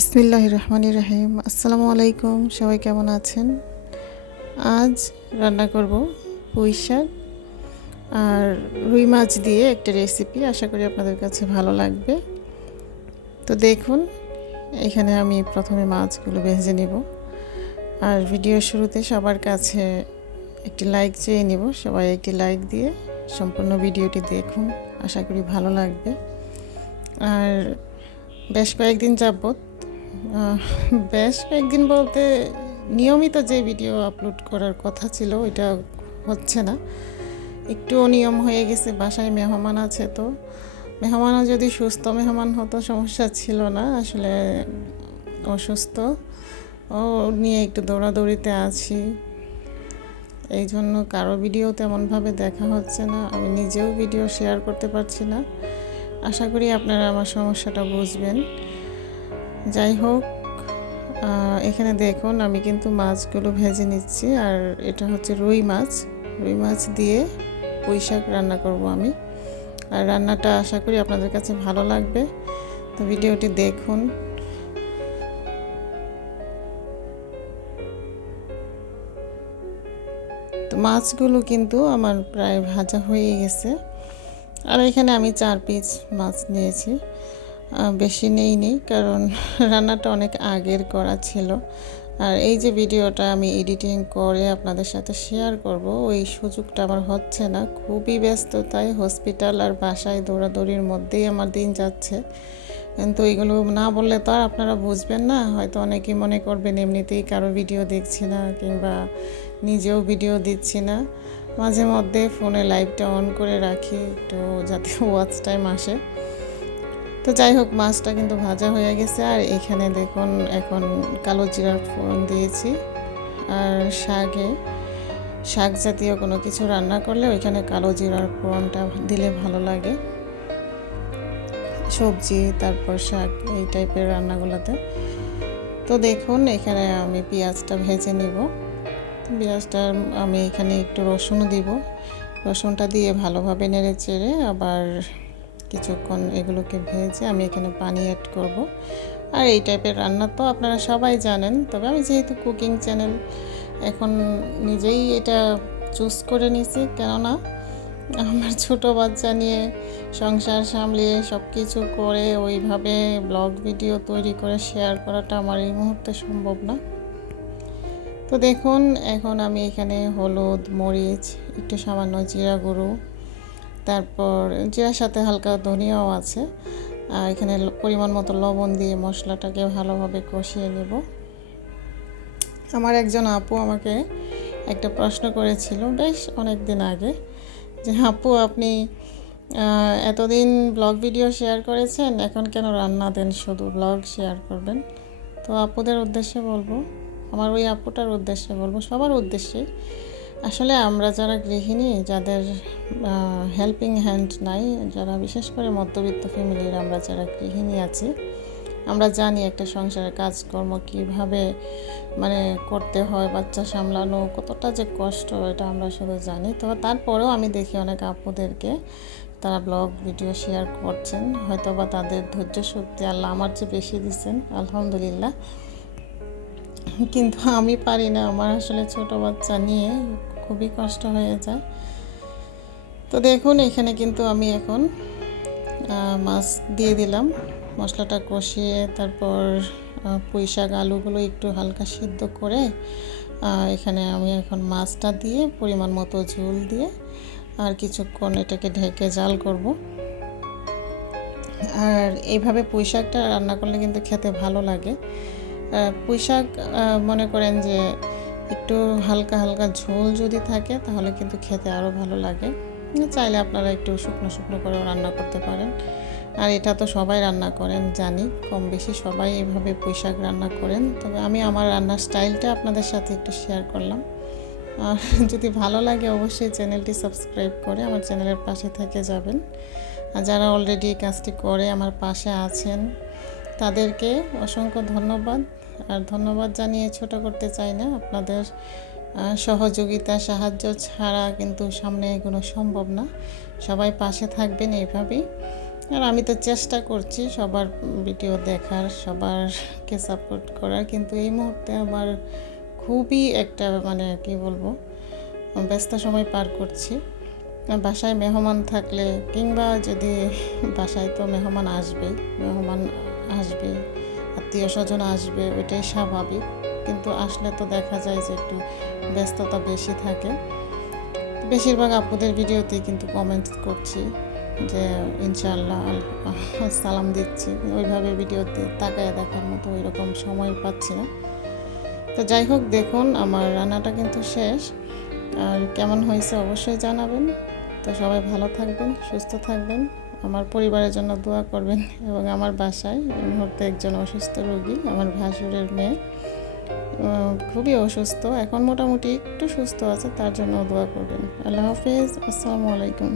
বিসমিল্লাহির রহমানির রহিম। আসসালামু আলাইকুম, সবাই কেমন আছেন? আজ রান্না করব পুঁই শাক আর রুই মাছ দিয়ে একটা রেসিপি। আশা করি আপনাদের কাছে ভালো লাগবে। তো দেখুন, এখানে আমি প্রথমে মাছগুলো ভেজে নিব। আর ভিডিওর শুরুতে সবার কাছে একটি লাইক চেয়ে নিব। সবাই একটি লাইক দিয়ে সম্পূর্ণ ভিডিওটি দেখুন, আশা করি ভালো লাগবে। আর বেশ কয়েকদিন যাবত বেশ কয়েকদিন বলতে নিয়মিত যে ভিডিও আপলোড করার কথা ছিল ওইটা হচ্ছে না, একটু অনিয়ম হয়ে গেছে। বাসায় মেহমান আছে, তো মেহমানও যদি সুস্থ মেহমান হতো সমস্যা ছিল না, আসলে অসুস্থ ও নিয়ে একটু দৌড়াদৌড়িতে আছি। এই জন্য কারো ভিডিও তেমনভাবে দেখা হচ্ছে না, আমি নিজেও ভিডিও শেয়ার করতে পারছি না। আশা করি আপনারা আমার সমস্যাটা বুঝবেন। যাই হোক, এখানে দেখুন আমি কিন্তু মাছগুলো ভেজে নিচ্ছি। আর এটা হচ্ছে রুই মাছ দিয়ে পুঁই শাক রান্না করব আমি। আর রান্নাটা আশা করি আপনাদের কাছে ভালো লাগবে, তো ভিডিওটি দেখুন। তো মাছগুলো কিন্তু আমার প্রায় ভাজা হয়ে গেছে। আর এখানে আমি 4 পিস মাছ নিয়েছি, বেশি নেই কারণ রান্নাটা অনেক আগের করা ছিল। আর এই যে ভিডিওটা আমি এডিটিং করে আপনাদের সাথে শেয়ার করব, ওই সুযোগটা আমার হচ্ছে না। খুবই ব্যস্ততায় হসপিটাল আর বাসায় দৌড়াদৌড়ির মধ্যেই আমার দিন যাচ্ছে। কিন্তু এগুলো না বললে তো আর আপনারা বুঝবেন না। হয়তো অনেকেই মনে করবেন এমনিতেই কারো ভিডিও দেখছি না, কিংবা নিজেও ভিডিও দিচ্ছি না। মাঝে মধ্যে ফোনে লাইভটা অন করে রাখি একটু, যাতে ওয়াচ টাইম আসে। তো যাই হোক, মাছটা কিন্তু ভাজা হয়ে গেছে। আর এখানে দেখুন এখন কালো জিরার ফোড়ন দিয়েছি। আর শাক জাতীয় কোনো কিছু রান্না করলে ওইখানে কালো জিরার ফোড়নটা দিলে ভালো লাগে, সবজি তারপর শাক এই টাইপের রান্নাগুলোতে। তো দেখুন এখানে আমি পেঁয়াজটা ভেজে নিব। পেঁয়াজটা আমি এখানে একটু রসুনও দিব। রসুনটা দিয়ে ভালোভাবে নেড়ে চেড়ে আবার কিছুক্ষণ এগুলোকে ভেজে আমি এখানে পানি অ্যাড করব। আর এই টাইপের রান্না তো আপনারা সবাই জানেন, তবে আমি যেহেতু কুকিং চ্যানেল এখন নিজেই এটা চুজ করে নিয়েছি, কেননা আমার ছোট বাচ্চা নিয়ে সংসার সামলিয়ে সব কিছু করে ওইভাবে ব্লগ ভিডিও তৈরি করে শেয়ার করাটা আমার এই মুহূর্তে সম্ভব না। তো দেখুন এখন আমি এখানে হলুদ, মরিচ, একটু সামান্য জিরা গুঁড়ো, তারপর জিরার সাথে হালকা ধনিয়াও আছে, আর এখানে পরিমাণ মতো লবণ দিয়ে মশলাটাকে ভালোভাবে কষিয়ে নেব। আমার একজন আপু আমাকে একটা প্রশ্ন করেছিল বেশ অনেক দিন আগে, যে আপু আপনি এতদিন ব্লগ ভিডিও শেয়ার করেছেন, এখন কেন রান্না দেন, শুধু ব্লগ শেয়ার করবেন? তো আপুদের উদ্দেশ্যে বলবো, আমার ওই আপুটার উদ্দেশ্যে বলবো, সবার উদ্দেশ্যেই, আসলে আমরা যারা গৃহিণী, যাদের হেল্পিং হ্যান্ড নাই, যারা বিশেষ করে মধ্যবিত্ত ফ্যামিলির আমরা যারা গৃহিণী আছি, আমরা জানি একটা সংসারের কাজকর্ম কীভাবে করতে হয়, বাচ্চা সামলানো কতটা যে কষ্ট, এটা আমরা শুধু জানি। তো তারপরেও আমি দেখি অনেক আপুদেরকে, তারা ব্লগ ভিডিও শেয়ার করছেন, হয়তো বা তাদের ধৈর্য শক্তি আল্লাহ আমার চেয়ে বেশি দিচ্ছেন, আলহামদুলিল্লাহ। কিন্তু আমি পারি না, আমার আসলে ছোট বাচ্চা নিয়ে খুবই কষ্ট হয়ে যায়। তো দেখুন এখানে কিন্তু আমি এখন মাছ দিয়ে দিলাম, মশলাটা কষিয়ে, তারপর পুঁই শাক আলুগুলো একটু হালকা সিদ্ধ করে এখানে আমি এখন মাছটা দিয়ে পরিমাণ মতো ঝোল দিয়ে আর কিছুক্ষণ এটাকে ঢেকে জাল করব। আর এইভাবে পুঁই শাকটা রান্না করলে কিন্তু খেতে ভালো লাগে। পুঁই শাক মনে করেন যে একটু হালকা হালকা ঝোল যদি থাকে তাহলে কিন্তু খেতে আরও ভালো লাগে। চাইলে আপনারা একটু শুকনো শুকনো করেও রান্না করতে পারেন। আর এটা তো সবাই রান্না করেন জানি, কম বেশি সবাই এভাবে পুঁই শাক রান্না করেন, তবে আমি আমার রান্নার স্টাইলটা আপনাদের সাথে একটু শেয়ার করলাম। আর যদি ভালো লাগে অবশ্যই চ্যানেলটি সাবস্ক্রাইব করে আমার চ্যানেলের পাশে থেকে যাবেন। আর যারা অলরেডি এই কাজটি করে আমার পাশে আছেন তাদেরকে অসংখ্য ধন্যবাদ। আর ধন্যবাদ জানিয়ে ছোট করতে চাই না, আপনাদের সহযোগিতা সাহায্য ছাড়া কিন্তু সামনে এগোনো সম্ভব না। সবাই পাশে থাকবেন এইভাবেই। আর আমি তো চেষ্টা করছি সবার ভিডিও দেখার, সবারকে সাপোর্ট করার, কিন্তু এই মুহূর্তে আমার খুবই একটা মানে কি বলবো ব্যস্ত সময় পার করছি। বাসায় মেহমান থাকলে কিংবা যদি বাসায় তো মেহমান আসবে, আত্মীয় স্বজন আসবে, ওইটাই স্বাভাবিক। কিন্তু আসলে তো দেখা যায় যে একটু ব্যস্ততা বেশি থাকে। বেশিরভাগ আপুদের ভিডিওতেই কিন্তু কমেন্ট করছি যে ইনশাআল্লাহ সালাম দিচ্ছি, ওইভাবে ভিডিওতে তাকায় দেখার মতো ওই রকম সময় পাচ্ছি না। তো যাই হোক, দেখুন আমার রান্নাটা কিন্তু শেষ। আর কেমন হয়েছে অবশ্যই জানাবেন। তো সবাই ভালো থাকবেন, সুস্থ থাকবেন, আমার পরিবারের জন্য দোয়া করবেন। এবং আমার বাসায় এই মুহূর্তে একজন অসুস্থ রোগী, আমার ভাসুরের মেয়ে, খুবই অসুস্থ, এখন মোটামুটি একটু সুস্থ আছে, তার জন্য দোয়া করবেন। আল্লাহ হাফেজ, আসসালামু আলাইকুম।